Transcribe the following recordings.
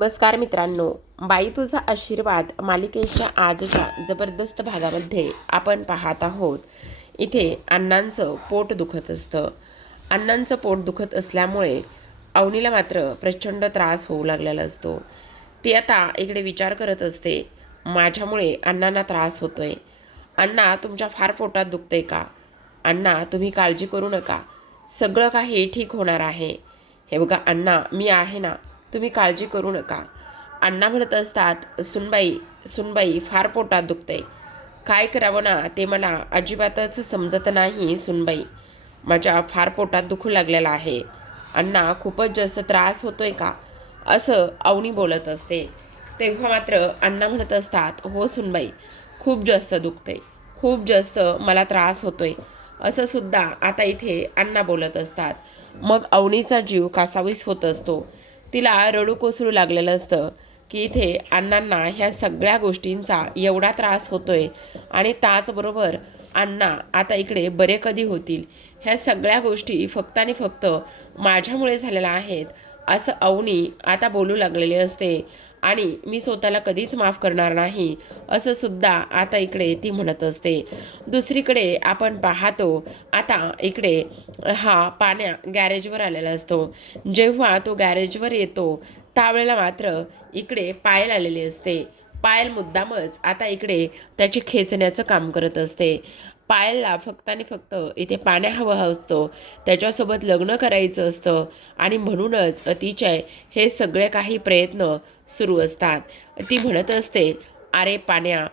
नमस्कार मित्रांनो, बाई तुझा आशीर्वाद मालिकेच्या आजच्या जबरदस्त भागामध्ये आपण पाहत आहोत. इथे अण्णांचं पोट दुखत असतं. अण्णांचं पोट दुखत असल्यामुळे अवनीला मात्र प्रचंड त्रास होऊ लागलेला असतो. ती आता इकडे विचार करत असते, माझ्यामुळे अण्णांना त्रास होतोय. अण्णा तुमच्या फार पोटात दुखतंय का? अण्णा तुम्ही काळजी करू नका, सगळं काही ठीक होणार आहे. हे बघा अण्णा, मी आहे ना, तुम्ही काळजी करू नका. अण्णा म्हणत असतात, सुनबाई सुनबाई फार पोटात दुखतंय. काय करावं ना ते मला अजिबातच समजत नाही सुनबाई. माझ्या फार पोटात दुखू लागलेलं आहे. अण्णा खूपच जास्त त्रास होतोय का? असं अवनी बोलत असते. तेव्हा मात्र अण्णा म्हणत असतात, हो सुनबाई, खूप जास्त दुखतंय, खूप जास्त मला त्रास होतोय. असं सुद्धा आता इथे अण्णा बोलत असतात. मग अवनीचा जीव कासावीस होत असतो. तिला रडू कोसळू लागलेलं असतं की इथे अण्णांना ह्या सगळ्या गोष्टींचा एवढा त्रास होतोय आणि त्याचबरोबर अण्णा आता इकडे बरे कधी होतील. ह्या सगळ्या गोष्टी फक्त आणि फक्त माझ्यामुळे झालेल्या आहेत असं अवनी आता बोलू लागलेले असते. आणि मी स्वतःला कधीच माफ करणार नाही असं सुद्धा आता इकडे ती म्हणत असते. दुसरीकडे आपण पाहतो, आता इकडे हा पाण्या गॅरेजवर आलेला असतो. जेव्हा तो गॅरेजवर येतो त्यावेळेला मात्र इकडे पायल आलेली असते. पायल मुद्दामच आता इकडे त्याची खेचण्याचं काम करत असते. पायलला फक्त आणि फक्त इथे पाण्या हवं असतं, त्याच्यासोबत लग्न करायचं असतं आणि म्हणूनच तिचे हे सगळे काही प्रयत्न सुरू असतात. ती म्हणत असते, अरे पाण्या,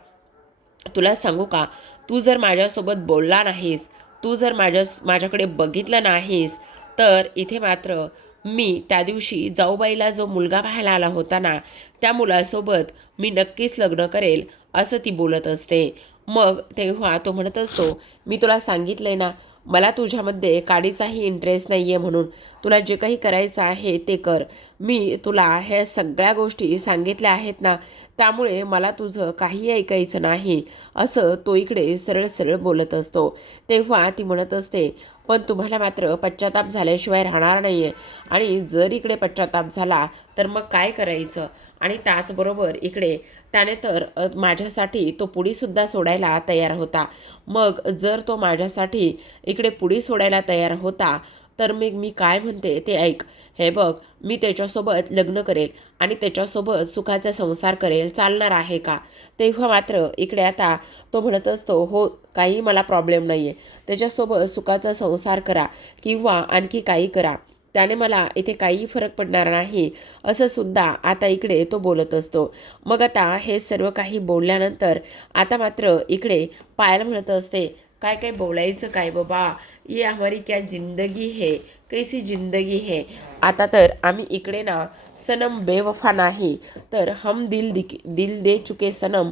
तुला सांगू का, तू जर माझ्यासोबत बोलला नाहीस, तू जर माझ्याकडे बघितलं नाहीस, तर इथे मात्र मी त्या दिवशी जाऊबाईला जो मुलगा पाहायला आला होता ना, त्या मुलासोबत मी नक्कीच लग्न करेल असं ती बोलत असते. मग तेव्हा तो म्हणत असतो, मी तुला सांगितलंय ना, मला तुझ्यामध्ये काडीचाही इंटरेस्ट नाही आहे, म्हणून तुला जे काही करायचं आहे ते कर. मी तुला ह्या सगळ्या गोष्टी सांगितल्या आहेत ना, त्यामुळे मला तुझं काही ऐकायचं नाही असं तो इकडे सरळ सरळ बोलत असतो. तेव्हा ती म्हणत असते, पण तुम्हाला मात्र पश्चाताप झाल्याशिवाय राहणार नाही आहे, आणि जर इकडे पश्चाताप झाला तर मग काय करायचं? आणि त्याचबरोबर इकडे त्याने तर माझ्यासाठी तो पुडीसुद्धा सोडायला तयार होता. मग जर तो माझ्यासाठी इकडे पुडी सोडायला तयार होता तर मग मी काय म्हणते ते ऐक. हे बघ, मी त्याच्यासोबत लग्न करेल आणि त्याच्यासोबत सुखाचा संसार करेल, चालणार आहे का? तेव्हा मात्र इकडे आता तो म्हणत असतो, हो, काही मला प्रॉब्लेम नाही आहे, त्याच्यासोबत सुखाचा संसार करा किंवा आणखी काही करा, त्याने मला इथे काही फरक पडणार नाही असं सुद्धा आता इकडे तो बोलत असतो. मग आता हे सर्व काही बोलल्यानंतर आता मात्र इकडे पायल म्हणत असते, काय काय बोलायचं काय बाबा, ये हमारी क्या जिंदगी है, कैसी जिंदगी है. आता तर आम्ही इकडे ना सनम बेवफा नाही तर हम दिल दे चुके सनम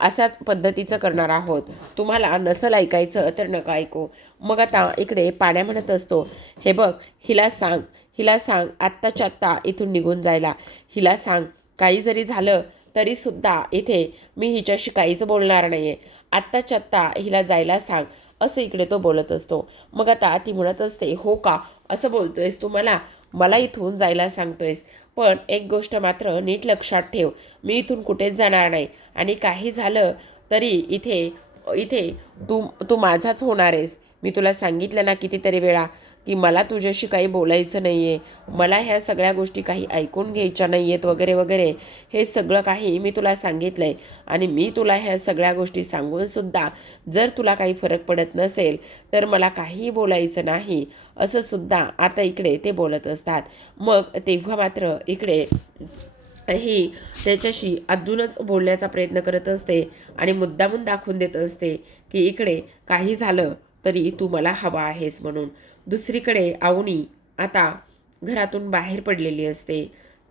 अशाच पद्धतीचं करणार आहोत. तुम्हाला नसल ऐकायचं तर नका ऐकू. मग आता इकडे पाण्या म्हणत असतो, हे बघ, हिला सांग आत्ताच्या आत्ता इथून निघून जायला. हिला सांग, काही जरी झालं तरीसुद्धा इथे मी हिच्याशी काहीच बोलणार नाही आहे. आत्ताच्या आत्ता हिला जायला सांग असं इकडे तो बोलत असतो. मग आता ती म्हणत असते, हो का, असं बोलतोयस तू मला, मला इथून जायला सांगतोयस, पण एक गोष्ट मात्र नीट लक्षात ठेव, मी इथून कुठेच जाणार नाही आणि काही झालं तरी इथे इथे तू तू माझाच होणार आहेस. मी तुला सांगितलं ना कितीतरी वेळा की मला तुझ्याशी काही बोलायचं नाही आहे, मला ह्या सगळ्या गोष्टी काही ऐकून घ्यायच्या नाही आहेत वगैरे वगैरे, हे सगळं काही मी तुला सांगितलं आहे. आणि मी तुला ह्या सगळ्या गोष्टी सांगूनसुद्धा जर तुला काही फरक पडत नसेल तर मला काहीही बोलायचं नाही असं सुद्धा आता इकडे ते बोलत असतात. मग तेव्हा मात्र इकडे ही त्याच्याशी अजूनच बोलण्याचा प्रयत्न करत असते आणि मुद्दामून दाखवून देत असते की इकडे काही झालं तरी तू मला हवा आहेस म्हणून. दुसरीकडे अवनी आता घरातून बाहेर पडलेली असते,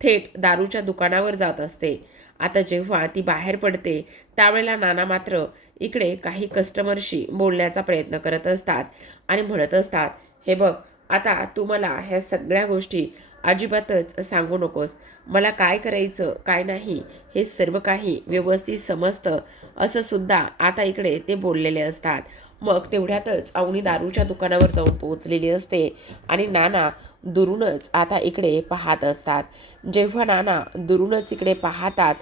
थेट दारूच्या दुकानावर जात असते. आता जेव्हा ती बाहेर पडते त्यावेळेला नाना मात्र इकडे काही कस्टमरशी बोलण्याचा प्रयत्न करत असतात आणि म्हणत असतात, हे बघ, आता तू मला ह्या सगळ्या गोष्टी अजिबातच सांगू नकोस. मला काय करायचं काय नाही हे सर्व काही व्यवस्थित समजतं असं सुद्धा आता इकडे ते बोललेले असतात. मग तेवढ्यातच अवनी दारूच्या दुकानावर जाऊन पोहोचलेली असते आणि नाना दुरूनच आता इकडे पाहत असतात. जेव्हा नाना दुरूनच इकडे पाहतात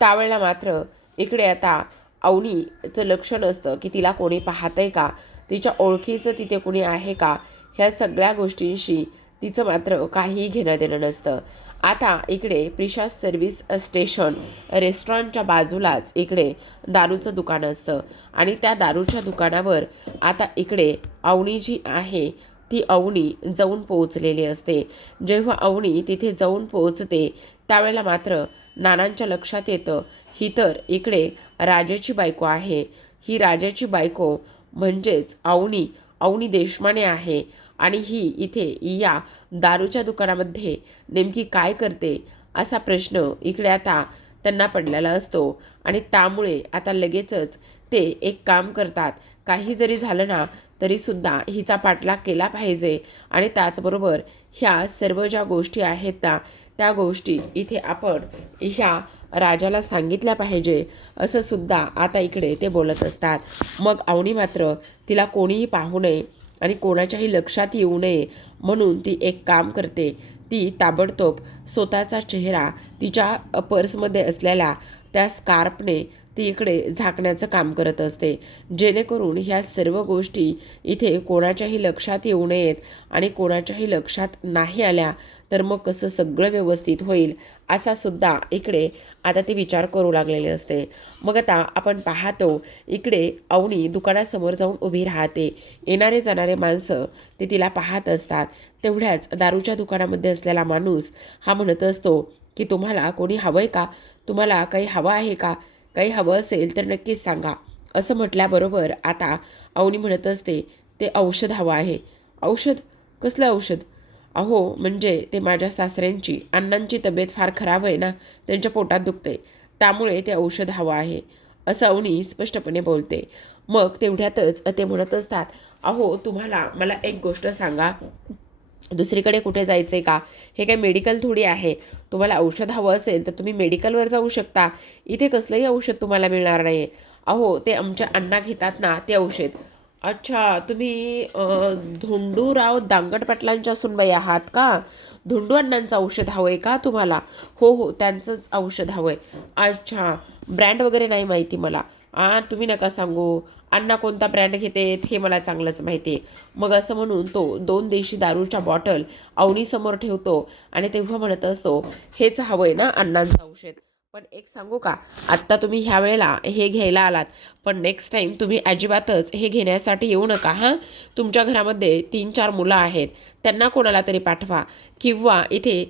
त्यावेळेला मात्र इकडे आता अवनीचं लक्ष नसतं की तिला कोणी पाहतंय का, तिच्या ओळखीचं तिथे कोणी आहे का, ह्या सगळ्या गोष्टींशी तिचं मात्र काहीही घेणं देणं नसतं. आता इकडे प्रिशा सर्व्हिस स्टेशन रेस्टॉरंटच्या बाजूलाच इकडे दारूचं दुकान असतं आणि त्या दारूच्या दुकानावर आता इकडे अवनी जी आहे ती अवनी जाऊन पोहोचलेली असते. जेव्हा अवनी तिथे जाऊन पोहोचते त्यावेळेला मात्र नानांच्या लक्षात येतं ही तर इकडे राजाची बायको आहे, ही राजाची बायको म्हणजेच अवनी देशमाने आहे आणि ही इथे या दारूच्या दुकानामध्ये नेमकी काय करते असा प्रश्न इकडे आता त्यांना पडलेला असतो आणि त्यामुळे आता लगेचच ते एक काम करतात. काही जरी झालं ना तरीसुद्धा हिचा पाठलाग केला पाहिजे आणि त्याचबरोबर ह्या सर्व ज्या गोष्टी आहेत ना त्या गोष्टी इथे आपण ह्या राजाला सांगितल्या पाहिजे असं सुद्धा आता इकडे ते बोलत असतात. मग अवनी मात्र तिला कोणीही पाहू नये आणि कोणाच्याही लक्षात येऊ नये म्हणून ती एक काम करते. ती ताबडतोब स्वतःचा चेहरा तिच्या पर्समध्ये असलेल्या त्या स्कार्फने ती इकडे झाकण्याचं काम करत असते, जेणेकरून ह्या सर्व गोष्टी इथे कोणाच्याही लक्षात येऊ नयेत आणि कोणाच्याही लक्षात नाही आल्या तर मग कसं सगळं व्यवस्थित होईल असा सुद्धा इकडे आता ती विचार करू लागलेली असते. मग आता आपण पाहतो इकडे अवनी दुकानासमोर जाऊन उभी राहते. येणारे जाणारे माणसं ते तिला पाहत असतात. तेवढ्याच दारूच्या दुकानामध्ये असलेला माणूस हा म्हणत असतो की तुम्हाला कोणी हवं आहे का, तुम्हाला काही हवं आहे का, काही हवं असेल तर नक्कीच सांगा असं म्हटल्याबरोबर आता अवनी म्हणत असते ते औषध हवं आहे. औषध? कसलं औषध? अहो म्हणजे ते माझ्या सासऱ्यांची अण्णांची तब्येत फार खराब आहे ना, त्यांच्या पोटात दुखते त्यामुळे ते औषध हवं आहे असं अवनी स्पष्टपणे बोलते. मग तेवढ्यातच ते म्हणत असतात अहो तुम्हाला मला एक गोष्ट सांगा, दुसरीकडे कुठे जायचं आहे का, हे काय मेडिकल थोडी आहे, तुम्हाला औषध हवं असेल तर तुम्ही मेडिकलवर जाऊ शकता, इथे कसलंही औषध तुम्हाला मिळणार नाही. अहो ते आमच्या अण्णा घेतात ना ते औषध. अच्छा तुम्ही धोंडूराव दांगट पाटलांच्या सुनबाई आहात का, धोंडू अण्णांचं औषध हवं आहे का तुम्हाला? हो हो त्यांचंच औषध हवं आहे. अच्छा ब्रँड वगैरे नाही माहिती मला, तुम्ही नका सांगू, अण्णा कोणता ब्रँड घेतेत हे मला चांगलंच माहिती आहे. मग असं म्हणून तो 2 देशी दारूच्या बॉटल अवनीसमोर ठेवतो आणि तेव्हा म्हणत असतो हेच हवं आहे ना अण्णांचं औषध, पण एक सांगू का, आत्ता तुम्ही ह्या वेळेला हे घ्यायला आलात पण नेक्स्ट टाईम तुम्ही अजिबातच हे घेण्यासाठी येऊ नका हां. तुमच्या घरामध्ये 3-4 मुलं आहेत, त्यांना कोणाला तरी पाठवा किंवा इथे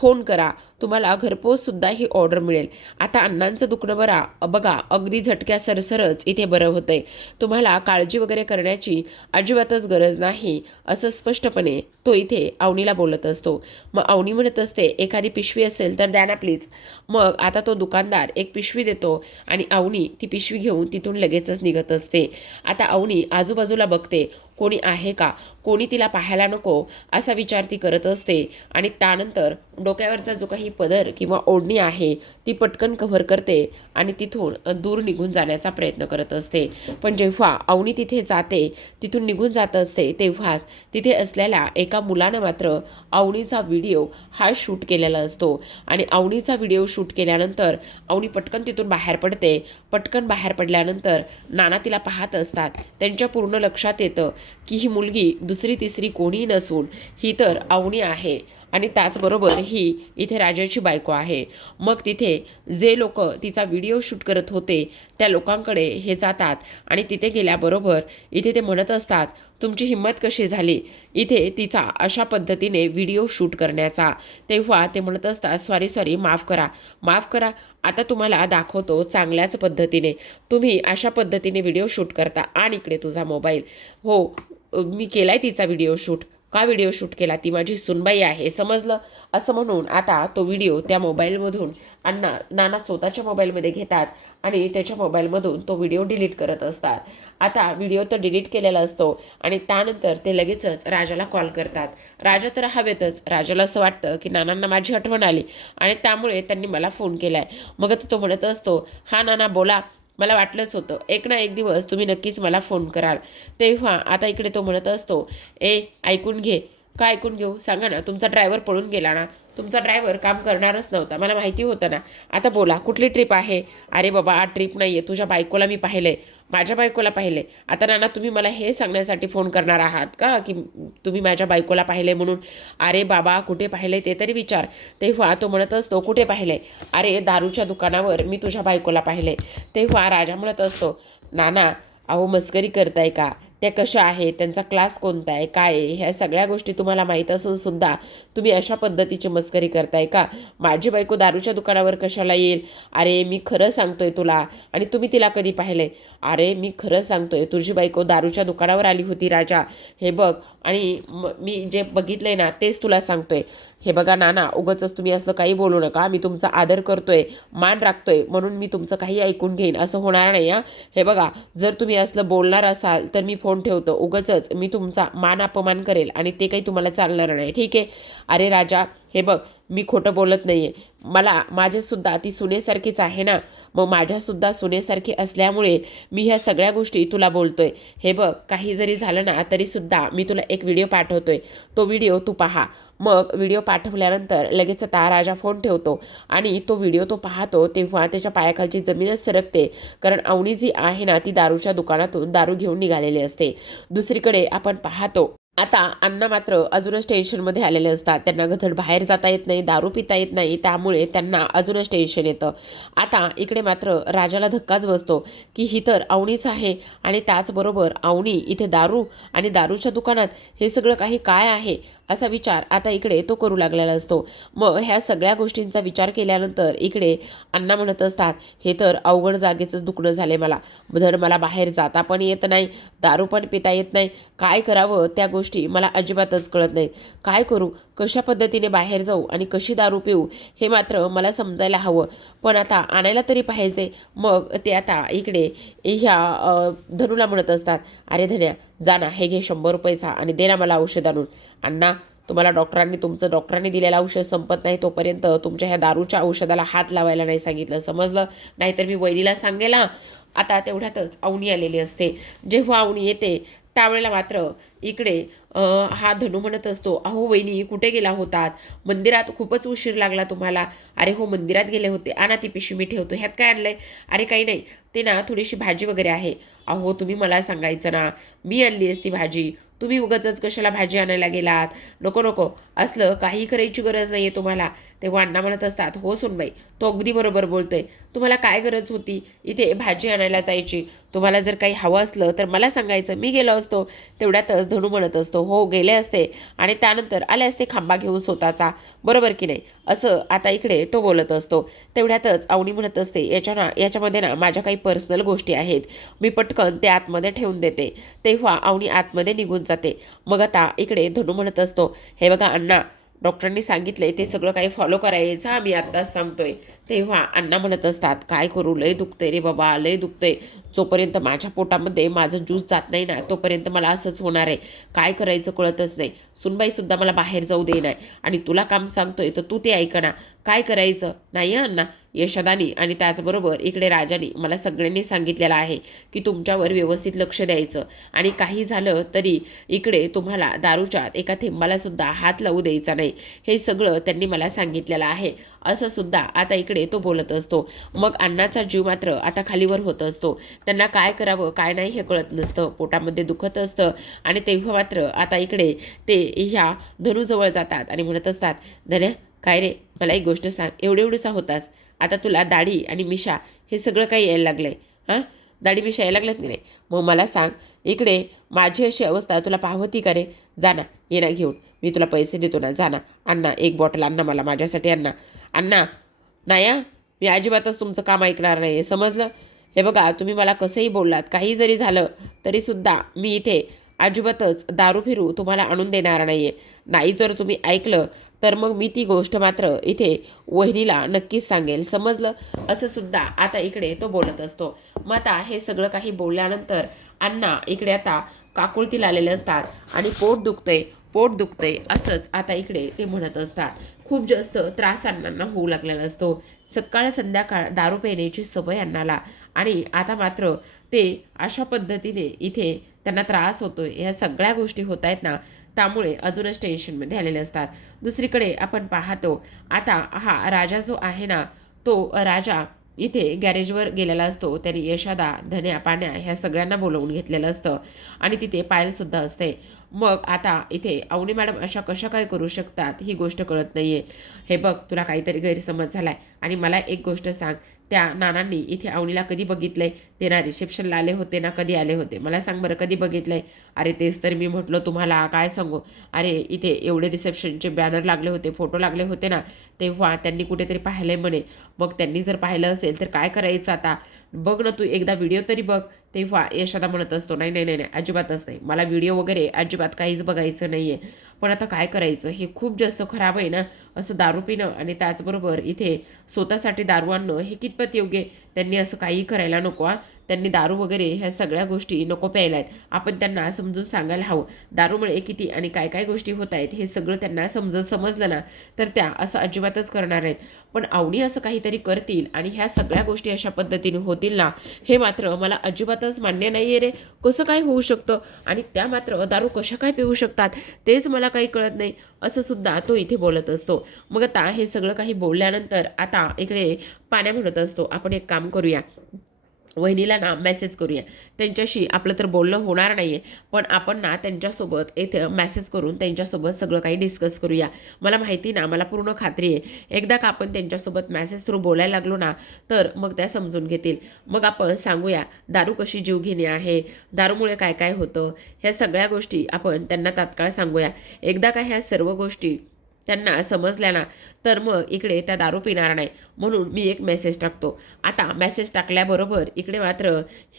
फोन करा, तुम्हाला घरपोचसुद्धा ही ऑर्डर मिळेल. आता अण्णांचं दुखणं बघा अगदी झटक्या सरसरच इथे बरं होतं आहे, तुम्हाला काळजी वगैरे करण्याची अजिबातच गरज नाही असं स्पष्टपणे तो इथे अवनीला बोलत असतो. मग अवनी म्हणत असते एखादी पिशवी असेल तर द्या ना प्लीज. मग आता तो दुकानदार एक पिशवी देतो आणि अवनी ती पिशवी घेऊन तिथून लगेचच निघत असते. आता अवनी आजूबाजूला बघते कोणी आहे का, कोणी तिला पाहायला नको असा विचार ती करत असते आणि त्यानंतर डोक्यावरचा जो काही पदर किंवा ओढणी आहे ती पटकन कव्हर करते आणि तिथून दूर निघून जाण्याचा प्रयत्न करत असते. पण जेव्हा अवनी तिथे जाते, तिथून निघून जात असते तेव्हाच तिथे असलेल्या एका मुलानं मात्र अवनीचा व्हिडिओ हा शूट केलेला असतो आणि अवनीचा व्हिडिओ शूट केल्यानंतर अवनी पटकन तिथून बाहेर पडते. पटकन बाहेर पडल्यानंतर नाना तिला पाहत असतात. त्यांच्या पूर्ण लक्षात येतं की ही मुलगी दुसरी तिसरी कोणी नसून ही तर अवनी आहे आणि त्याचबरोबर ही इथे राजाची बायको आहे. मग तिथे जे लोक तिचा व्हिडिओ शूट करत होते त्या लोकांकडे हे जातात आणि तिथे गेल्याबरोबर इथे ते म्हणत असतात तुमची हिंमत कशी झाली इथे तिचा अशा पद्धतीने व्हिडिओ शूट करण्याचा. तेव्हा ते म्हणत असतात सॉरी माफ करा, आता तुम्हाला दाखवतो चांगल्याच पद्धतीने तुम्ही अशा पद्धतीने व्हिडिओ शूट करता. आणि इकडे तुझा मोबाईल. हो मी केलाय तिचा व्हिडिओ शूट. का व्हिडिओ शूट केला, ती माझी सुनबाई आहे समजलं. असं म्हणून आता तो व्हिडिओ त्या मोबाईलमधून नाना स्वतःच्या मोबाईलमध्ये घेतात आणि त्याच्या मोबाईलमधून तो व्हिडिओ डिलीट करत असतात. आता व्हिडिओ तर डिलीट केलेला असतो आणि त्यानंतर ते लगेचच राजाला कॉल करतात. राजा तर हवेतच, राजाला असं वाटतं की नानांना माझी आठवण आली आणि त्यामुळे त्यांनी मला फोन केलाय. मग तो म्हणत असतो हा नाना बोला, मला वाटलंच होतं एक ना एक दिवस तुम्ही नक्कीच मला फोन कराल. तेव्हा आता इकडे तो म्हणत असतो ऐकून घे, काय ऐकून घेऊ सांगा ना? तुमचा ड्रायव्हर पळून गेला ना? तुमचा ड्रायव्हर काम करणारच नव्हता, मला माहिती होतं ना. आता बोला कुठली ट्रिप आहे? अरे बाबा ट्रिप नाही आहे, तुझ्या बायकोला मी पाहिलं आहे, माझ्या बायकोला पाहिलं आहे. आता नाना तुम्ही मला हे सांगण्यासाठी फोन करणार आहात का की तुम्ही माझ्या बायकोला पाहिलं आहे म्हणून? अरे बाबा कुठे पाहिलं आहे ते तरी विचार. तेव्हा तो म्हणत असतो कुठे पाहिलं आहे? अरे दारूच्या दुकानावर मी तुझ्या बायकोला पाहिलं आहे. तेव्हा राजा म्हणत असतो नाना अहो मस्करी करताय का? त्या कशा आहेत, त्यांचा क्लास कोणता आहे, काय आहे, ह्या सगळ्या गोष्टी तुम्हाला माहीत असून सुद्धा तुम्ही अशा पद्धतीची मस्करी करताय का? माझी बायको दारूच्या दुकानावर कशाला येईल? अरे मी खरं सांगतोय तुला. आणि तुम्ही तिला कधी पाहिले? अरे मी खरं सांगतोय तुझी बायको दारूच्या दुकानावर आली होती राजा. हे बघ आणि मी जे बघितलंय ना तेच तुला सांगतोय. हे बघा नाना उगाचच तुम्ही असलं काही बोलू नका. मी तुमचा आदर करतोय, मान राखतोय म्हणून मी तुमचं काही ऐकून घेईन असं होणार नाही हां. हे बघा जर तुम्ही असलं बोलणार असाल तर मी फोन ठेवतो. उगाचच मी तुमचा मान अपमान करेल आणि ते काही तुम्हाला चालणार नाही, ठीक आहे? अरे राजा हे बघ मी खोटं बोलत नाही आहे. मला माझ्यासुद्धा ती सुनेसारखीच आहे ना. मग माझ्यासुद्धा सुनेसारखी असल्यामुळे मी ह्या सगळ्या गोष्टी तुला बोलतोय. हे बघ काही जरी झालं ना तरीसुद्धा मी तुला एक व्हिडिओ पाठवतोय. तो व्हिडिओ तू पहा. मग व्हिडिओ पाठवल्यानंतर लगेच आता राजा फोन ठेवतो आणि तो व्हिडिओ तो पाहतो. तेव्हा त्याच्या पायाखालची जमीनच सरकते. कारण अवनी जी आहे ना ती दारूच्या दुकानातून दारू घेऊन निघालेली असते. दुसरीकडे आपण पाहतो आता अण्णा मात्र अजूनच टेन्शनमध्ये आलेले असतात. त्यांना गधड बाहेर जाता येत नाही, दारू पिता येत नाही, त्यामुळे त्यांना अजूनच टेन्शन येतं. आता इकडे मात्र राजाला धक्काच बसतो की ही तर अवनीच आहे आणि त्याचबरोबर अवनी इथे दारू आणि दारूच्या दुकानात हे सगळं काही काय आहे असा विचार आता इकडे तो करू लागलेला असतो. मग ह्या सगळ्या गोष्टींचा विचार केल्यानंतर इकडे अण्णा म्हणत असतात हे तर अवघड जागेचंच दुखणं झाले मला. धड मला बाहेर जाता पण येत नाही, दारू पण पिता येत नाही, काय करावं त्या गोष्टी मला अजिबातच कळत नाही. काय करू, कशा पद्धतीने बाहेर जाऊ आणि कशी दारू पिऊ हे मात्र मला समजायला हवं. पण आता आणायला तरी पाहिजे. मग ते आता इकडे ह्या धनूला म्हणत असतात अरे धन्या जा ना हे घे 100 रुपयेचा आणि दे ना मला औषध आणून. अण्णा तुम्हाला डॉक्टरांनी दिलेलं औषध संपत नाही तोपर्यंत तुमच्या ह्या दारूच्या औषधाला हात लावायला नाही सांगितलं, समजलं? नाहीतर मी वहिनीला सांगेल. आता तेवढ्यातच अवनी आलेली असते. जेव्हा अवनी येते त्यावेळेला मात्र इकडे हा धनू म्हणत असतो अहो वहिनी कुठे गेला होतात? मंदिरात खूपच उशीर लागला तुम्हाला. अरे हो मंदिरात गेले होते. आणा ती पिशवी मी ठेवतो. ह्यात काय आणलंय? अरे काही नाही ते ना थोडीशी भाजी वगैरे आहे. अहो तुम्ही मला सांगायचं ना, मी आणली असती भाजी. तुम्ही उगाचच कशाला भाजी आणायला गेलात? नको नको असलं काही करायची गरज नाही आहे तुम्हाला. तेव्हा अण्णा म्हणत असतात हो सुनबाई तो अगदी बरोबर बोलतोय. तुम्हाला काय गरज होती इथे भाजी आणायला जायची? तुम्हाला जर काही हवं असलं तर मला सांगायचं, मी गेलो असतो. तेवढ्यातच धनू म्हणत असतो हो गेले असते आणि त्यानंतर आले असते खांबा घेऊन स्वतःचा, बरोबर की नाही? असं आता इकडे तो बोलत असतो. तेवढ्यातच अवनी म्हणत असते याच्यामध्ये ना माझ्या काही पर्सनल गोष्टी आहेत, मी पटकन ते आतमध्ये ठेवून देते. तेव्हा अवनी आतमध्ये निघून जाते. मग आता इकडे धनू म्हणत असतो हे बघा अण्णा डॉक्टरांनी सांगितले ते सगळं काही फॉलो करायचं मी आत्ताच सांगतोय. तेव्हा अण्णा म्हणत असतात काय करू, लय दुखतंय रे बाबा, लय दुखतंय. जोपर्यंत माझ्या पोटामध्ये माझं ज्यूस जात नाही ना तोपर्यंत मला असंच होणार आहे. काय करायचं कळतच नाही. सुनबाईसुद्धा मला बाहेर जाऊ दे नाही आणि तुला काम सांगतोय तर तू ते ऐकना. काय करायचं नाही अण्णा? यशोदानी आणि त्याचबरोबर इकडे राजानी मला सगळ्यांनी सांगितलेलं आहे की तुमच्यावर व्यवस्थित लक्ष द्यायचं आणि काही झालं तरी इकडे तुम्हाला दारूच्या एका थेंबालासुद्धा हात लावू द्यायचा नाही. हे सगळं त्यांनी मला सांगितलेलं आहे असं सुद्धा आता इकडे तो बोलत असतो. मग अण्णाचा जीव मात्र आता खालीवर होत असतो. त्यांना काय करावं काय नाही हे कळत नसतं, पोटामध्ये दुखत असतं. आणि तेव्हा मात्र आता इकडे ते ह्या धनूजवळ जातात आणि म्हणत असतात धन्या काय रे मला एक गोष्ट सांग, एवढेसा होतास आता तुला दाढी आणि मिशा हे सगळं काही यायला लागलंय हां? दाढी मिशा यायला लागल्यात नाही? मग मला सांग इकडे माझी अशी अवस्था तुला पाहवती का रे? जा ना ये ना घेऊन, मी तुला पैसे देतो ना, जा ना. अण्णा एक बॉटल अण्णा मला माझ्यासाठी अण्णा. अण्णा नाही मी अजिबातच तुमचं काम ऐकणार नाही आहे, समजलं? हे बघा तुम्ही मला कसंही बोललात, काही जरी झालं तरीसुद्धा मी इथे अजिबातच दारू फिरू तुम्हाला आणून देणार नाही आहे. नाही जर तुम्ही ऐकलं तर मग मी ती गोष्ट मात्र इथे वहिनीला नक्कीच सांगेल, समजलं? असं सुद्धा आता इकडे तो बोलत असतो. मग आता हे सगळं काही बोलल्यानंतर अण्णा इकडे आता काकुळतीला आलेले असतात आणि पोट दुखतंय असंच आता इकडे ते म्हणत असतात. खूप जास्त त्रास अण्णांना होऊ लागलेला असतो. सकाळ संध्याकाळ दारू पिण्याची सवय अण्णाला आणि आता मात्र ते अशा पद्धतीने इथे त्यांना त्रास होतोय. ह्या सगळ्या गोष्टी होत आहेत ना त्यामुळे अजूनच टेन्शनमध्ये आलेले असतात. दुसरीकडे आपण पाहतो आता हा राजा जो आहे ना, तो राजा इथे गॅरेजवर गेलेला असतो. त्याने यशादा, धन्या, पाण्या ह्या सगळ्यांना बोलवून घेतलेलं असतं आणि तिथे पायलसुद्धा असते. मग आता इथे अवनी मॅडम अशा कशा काय करू शकतात ही गोष्ट कळत नाहीये. हे बघ, तुला काहीतरी गैरसमज झालाय आणि मला एक गोष्ट सांग, त्या नानांनी इथे अवनीला कधी बघितलंय? ते ना रिसेप्शनला आले होते ना, कधी आले होते? मला सांग बरं, कधी बघितलंय? अरे तेच तर मी म्हटलं तुम्हाला, काय सांगू. अरे इथे एवढे रिसेप्शनचे बॅनर लागले होते, फोटो लागले होते ना, तेव्हा त्यांनी कुठेतरी पाहिलंय म्हणे. मग त्यांनी जर पाहिलं असेल तर काय करायचं आता? बघ ना, तू एकदा व्हिडिओ तरी बघ. तेव्हा यशादा म्हणत असतो, नाही नाही नाही नाही, अजिबातच नाही, मला व्हिडिओ वगैरे अजिबात काहीच बघायचं नाही आहे. पण आता काय करायचं, हे खूप जास्त खराब आहे ना, असं दारू पिणं आणि त्याचबरोबर इथे स्वतःसाठी दारू आणणं हे कितपत योग्य आहे? त्यांनी असं काही करायला नको. त्यांनी दारू वगैरे ह्या सगळ्या गोष्टी नको प्यायला आहेत. आपण त्यांना समजून सांगायला हवं. दारूमुळे किती आणि काय काय गोष्टी होत आहेत हे सगळं त्यांना समजलं ना, तर त्या असं अजिबातच करणार आहेत. पण अवनी असं काहीतरी करतील आणि ह्या सगळ्या गोष्टी अशा पद्धतीने होतील ना, हे मात्र मला अजिबातच मान्य नाही आहे रे. कसं काय होऊ शकतं आणि त्या मात्र दारू कशा काय पिऊ शकतात तेच मला काही कळत नाही, असं सुद्धा तो इथे बोलत असतो. मग आता हे सगळं काही बोलल्यानंतर आता इकडे पाण्या म्हणत असतो, आपण एक काम करूया, वहिनीला ना मेसेज करूया. त्यांच्याशी आपलं तर बोलणं होणार नाही आहे, पण आपण ना त्यांच्यासोबत इथे मेसेज करून त्यांच्यासोबत सगळं काही डिस्कस करूया. मला माहिती ना, मला पूर्ण खात्री आहे, एकदा का आपण त्यांच्यासोबत मेसेज थ्रू बोलायला लागलो ना, तर मग त्या समजून घेतील. मग आपण सांगूया दारू कशी जीवघेणी आहे, दारूमुळे काय काय होतं, ह्या सगळ्या गोष्टी आपण त्यांना तात्काळ सांगूया. एकदा का ह्या सर्व गोष्टी त्यांना समजल्या ना, तर मग इकडे त्या दारू पिणार नाही. म्हणून मी एक मेसेज टाकतो. आता मेसेज टाकल्याबरोबर इकडे मात्र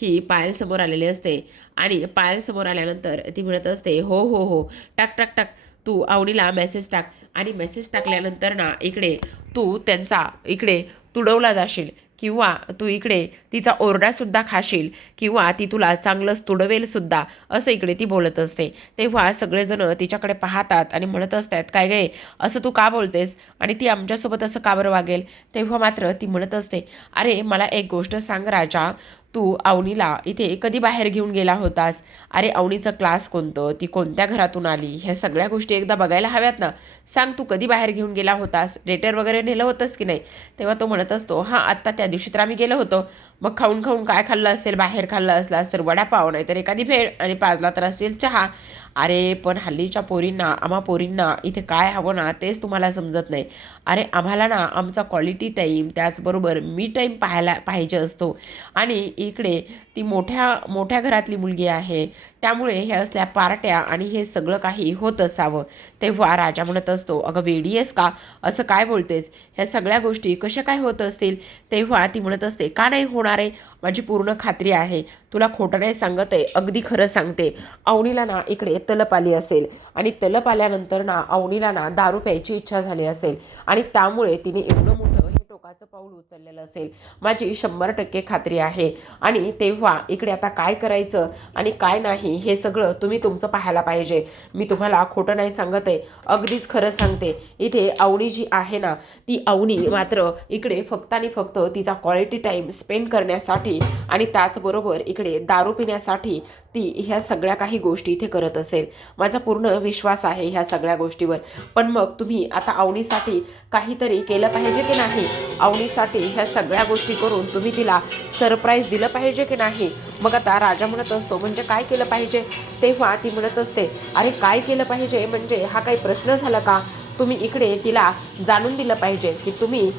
ही पायल समोर आलेली असते आणि पायल समोर आल्यानंतर ती म्हणत असते, हो हो हो, टाक टाक टाक, तू अवनीला मेसेज टाक. आणि मेसेज टाकल्यानंतर ना इकडे तू त्यांचा इकडे तुडवला जाशील किंवा तू इकडे तिचा ओरडासुद्धा खाशील किंवा ती तुला चांगलंच तुडवेल सुद्धा, असं इकडे ती बोलत असते. तेव्हा सगळेजण तिच्याकडे पाहतात आणि म्हणत असतात, काय गे, असं तू का बोलतेस आणि ती आमच्यासोबत असं का बरं वागेल? तेव्हा मात्र ती म्हणत असते, अरे मला एक गोष्ट सांग राजा, तू अवनीला इथे कधी बाहेर घेऊन गेला होतास? अरे अवनीचं क्लास कोणतं, ती कोणत्या घरातून आली, ह्या सगळ्या गोष्टी एकदा बघायला हव्यात ना. सांग, तू कधी बाहेर घेऊन गेला होतास? डेटर वगैरे नेलं होतंस की नाही? तेव्हा तो म्हणत असतो, हां आत्ता त्या दिवशी तर आम्ही गेलो होतो. मग खाऊन खाऊन काय खाल्लं असेल? बाहेर खाल्लं असलास तर वडापाव, नाही तर एखादी भेळ आणि पाजला तर असेल चहा. अरे पण हल्लीच्या पोरींना, आम्हा पोरींना इथे काय हवं ना तेच तुम्हाला समजत नाही. अरे आम्हाला ना आमचा क्वालिटी टाईम, त्याचबरोबर मी टाईम पाहिजे असतो. आणि इकडे ती मोठ्या मोठ्या घरातली मुलगी आहे, त्यामुळे हे असल्या पार्ट्या आणि हे सगळं काही होत असावं. तेव्हा राजा म्हणत असतो, अगं वेडी आहेस का, असं काय बोलतेस? ह्या सगळ्या गोष्टी कशा काय होत असतील? तेव्हा ती म्हणत असते, का नाही होणार आहे, माझी पूर्ण खात्री आहे, तुला खोटं नाही सांगत आहे, अगदी खरं सांगते. अवनीला ना इकडे तलप आली असेल आणि तलप आल्यानंतर ना अवनीला ना दारू प्यायची इच्छा झाली असेल आणि त्यामुळे तिने एवढं मोठं हे टोकाचं पाऊल उचललेलं असेल, माझी 100% खात्री आहे. आणि तेव्हा इकडे आता काय करायचं आणि काय नाही हे सगळं तुम्ही तुमचं पाहायला पाहिजे. मी तुम्हाला खोटं नाही सांगत आहे, अगदीच खरं सांगते. इथे अवनी जी आहे ना, ती अवनी मात्र इकडे फक्त आणि फक्त तिचा क्वालिटी टाईम स्पेंड करण्यासाठी आणि त्याचबरोबर इकडे दारू पिण्यासाठी ती ह्या सगळ्या काही गोष्टी इथे करत असेल. माझा पूर्ण विश्वास आहे ह्या सगळ्या गोष्टीवर. पण मग तुम्ही आता अवनीसाठी काहीतरी केलं पाहिजे की नाही? अवनीसाठी ह्या सगळ्या गोष्टी करून तुम्ही तिला सरप्राईज दिलं पाहिजे की नाही? मग आता राजा म्हणत असतो, म्हणजे काय केलं पाहिजे? तेव्हा ती म्हणत असते, अरे काय केलं पाहिजे म्हणजे हा काही प्रश्न झाला का? तुम्ही इकडे तिला जाणून दिलं पाहिजे की तुम्ही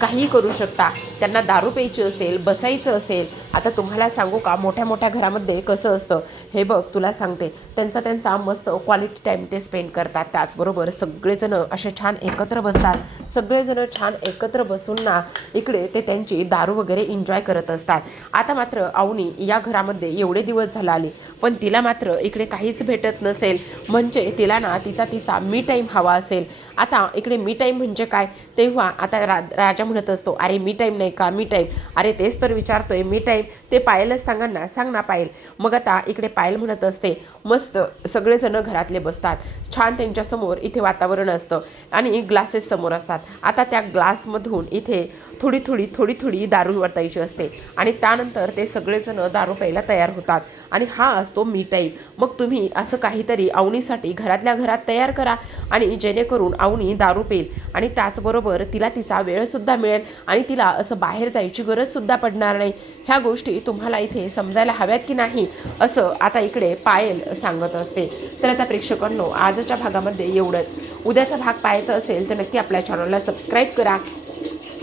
काहीही करू शकता. त्यांना दारू प्यायची असेल, बसायचं असेल, आता तुम्हाला सांगू का मोठ्या मोठ्या घरामध्ये कसं असतं, हे बघ तुला सांगते, त्यांचा मस्त क्वालिटी टाईम ते स्पेंड करतात. त्याचबरोबर सगळेजण असे छान एकत्र बसतात, सगळेजण छान एकत्र बसून ना इकडे ते त्यांची दारू वगैरे एन्जॉय करत असतात. आता मात्र अवनी या घरामध्ये एवढे दिवस झाला आली, पण तिला मात्र इकडे काहीच भेटत नसेल, म्हणजे तिला ना तिचा मी टाईम हवा असेल. आता इकडे मी टाईम म्हणजे काय? तेव्हा आता राजा म्हणत असतो, अरे मी टाईम नाही का, मी टाईम, अरे तेच तर विचारतोय, मी टाईम ते पायलच सांगा ना, सांग ना पायल. मग आता इकडे पायल म्हणत असते, मस्त सगळेजण घरातले बसतात, छान त्यांच्यासमोर इथे वातावरण असतं आणि ग्लासेस समोर असतात. आता त्या ग्लासमधून इथे थोडी थोडी दारू वतायची असते आणि त्यानंतर ते सगळेजण दारू प्यायला तयार होतात आणि हा असतो मी टाईम. मग तुम्ही असं काहीतरी अवनीसाठी घरातल्या घरात तयार करा आणि जेणेकरून अवनी दारू पेल आणि त्याचबरोबर तिला तिचा वेळसुद्धा मिळेल आणि तिला असं बाहेर जायची गरजसुद्धा पडणार नाही. ह्या गोष्टी तुम्हाला इथे समजायला हव्यात की नाही असं आता इकडे पायल सांगत असते. तर आता प्रेक्षकांनो, आजच्या भागामध्ये एवढंच. उद्याचा भाग पाहायचा असेल तर नक्की आपल्या चॅनलला सबस्क्राईब करा.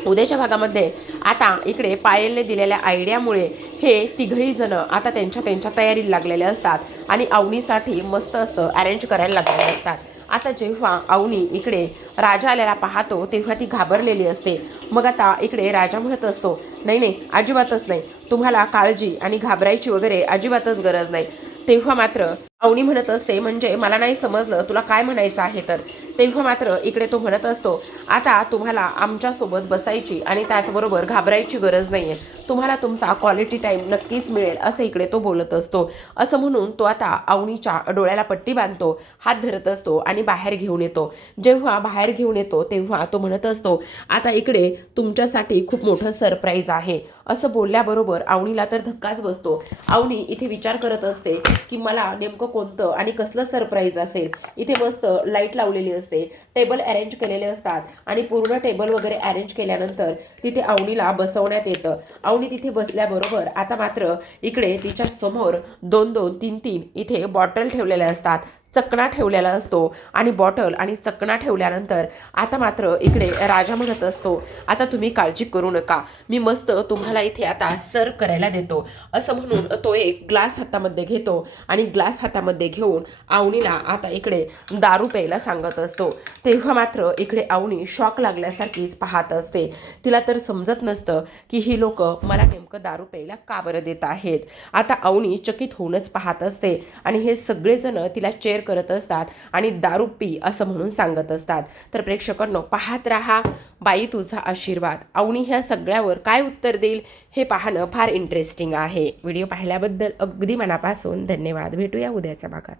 उद्याच्या भागामध्ये आता इकडे पायलने दिलेल्या आयडियामुळे हे तिघही जण आता त्यांच्या तयारीला लागलेले असतात आणि अवनीसाठी मस्त असं अरेंज करायला लागलेले असतात. आता जेव्हा अवनी इकडे राजा आलेला पाहतो तेव्हा ती घाबरलेली असते. मग आता इकडे राजा म्हणत असतो, नाही अजिबातच नाही, तुम्हाला काळजी आणि घाबरायची वगैरे अजिबातच गरज नाही. तेव्हा मात्र अवनी म्हणत असते, म्हणजे मला नाही समजलं तुला काय म्हणायचं आहे तर. तेव्हा मात्र इकडे तो म्हणत असतो, आता तुम्हाला आमच्यासोबत बसायची आणि त्याचबरोबर घाबरायची गरज नाही आहे, तुम्हाला तुमचा क्वालिटी टाईम नक्कीच मिळेल असं इकडे तो बोलत असतो. असं म्हणून तो आता अवनीच्या डोळ्याला पट्टी बांधतो, हात धरत असतो आणि बाहेर घेऊन येतो. जेव्हा बाहेर घेऊन येतो तेव्हा तो म्हणत असतो, आता इकडे तुमच्यासाठी खूप मोठं सरप्राईज आहे. असं बोलल्याबरोबर अवनीला तर धक्काच बसतो. अवनी इथे विचार करत असते की मला नेमकं कोणतं आणि कसलं सरप्राईज असेल. इथे मस्त लाईट लावलेली असते, टेबल अरेंज केलेले असतात आणि पूर्ण टेबल वगैरे अरेंज केल्यानंतर तिथे अवनीला बसवण्यात येतं. अवनी तिथे बसल्याबरोबर आता मात्र इकडे तिच्या समोर 2-2, 3-3 इथे बॉटल ठेवलेल्या असतात, चकणा ठेवलेला असतो आणि बॉटल आणि चकणा ठेवल्यानंतर आता मात्र इकडे राजा म्हणत असतो, आता तुम्ही काळजी करू नका, मी मस्त तुम्हाला इथे आता सर्व करायला देतो. असं म्हणून तो एक ग्लास हातामध्ये घेतो आणि ग्लास हातामध्ये घेऊन अवनीला आता इकडे दारू प्यायला सांगत असतो. तेव्हा मात्र इकडे अवनी शॉक लागल्यासारखीच पाहत असते. तिला तर समजत नसतं की ही लोक मला नेमकं दारू प्यायला का बरं देत आहेत. आता अवनी चकित होऊनच पाहत असते आणि हे सगळेजण तिला चेअर करत असतात आणि दारू पी असं म्हणून सांगत असतात. तर प्रेक्षकांनो, पाहत राहा बाई तुझा आशीर्वाद. अवनी ह्या सगळ्यावर काय उत्तर देईल हे पाहणं फार इंटरेस्टिंग आहे. व्हिडिओ पाहिल्याबद्दल अगदी मनापासून धन्यवाद. भेटूया उद्याच्या भागात.